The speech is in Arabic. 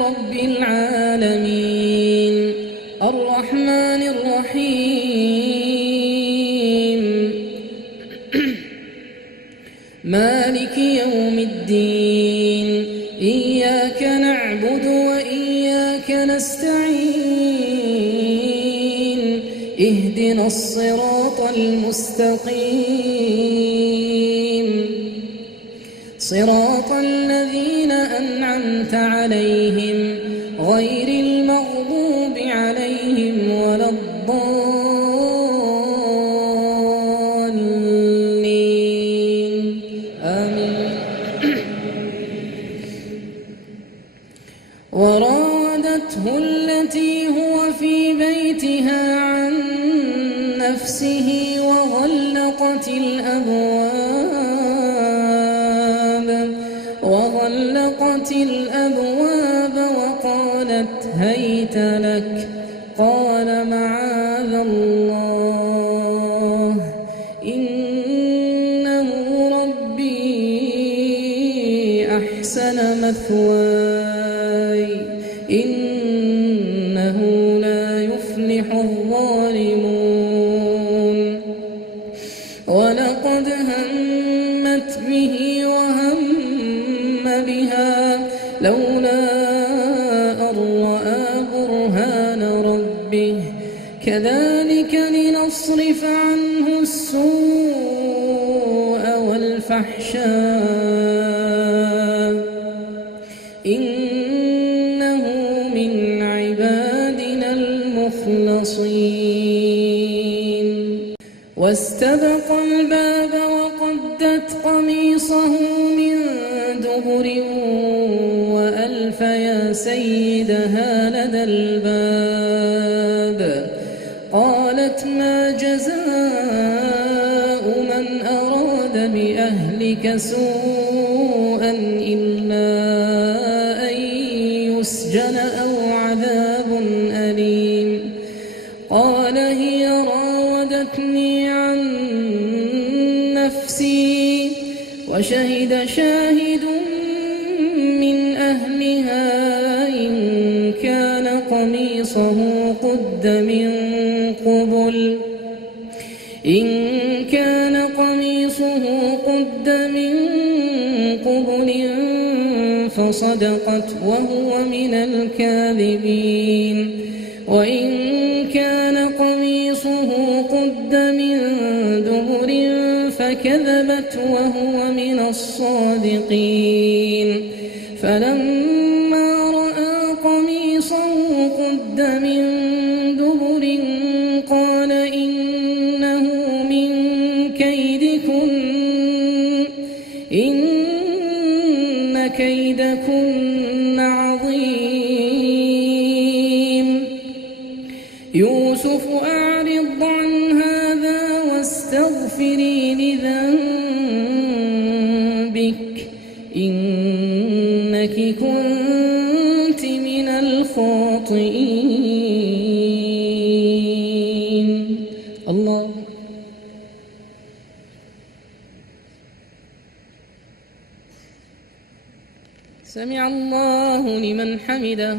رب العالمين الرحمن الرحيم مالك يوم الدين إياك نعبد وإياك نستعين اهدنا الصراط المستقيم صراط الذين أنعمت عليهم غير المغضوب عليهم ولا الضالين آمين. وراودته التي هو في بيتها عن نفسه وغلقت الأبواب وقالت هيت لك قال معاذ الله إنه ربي أحسن مثواي إنه لا يفلح الظالمون ولقد همت به وهم بها لولا أن رأى برهان ربه كذلك لنصرف عنه السوء والفحشاء إنه من عبادنا المخلصين واستبق الباب وقدت قميصه من دبر وألف يا سيدها لدى الباب قالت ما جزاء من أراد بأهلك سوءا إلا أن يسجن أو عذاب أليم قال هي راودتني عن نفسي وشهد شاهد من أهلها إن كان قميصه قد من قبل فصدقت وهو من الكاذبين وإن كان قميصه قد من دبر فكذبت وهو من الصادقين فلما رأى قميصه قد من دبر قال إنه من كيدكن إن كيدكن عظيم يوسف أعرض عن هذا واستغفري لذنبك إنك كنت من الخاطئين. الله. سمع الله لمن حمده.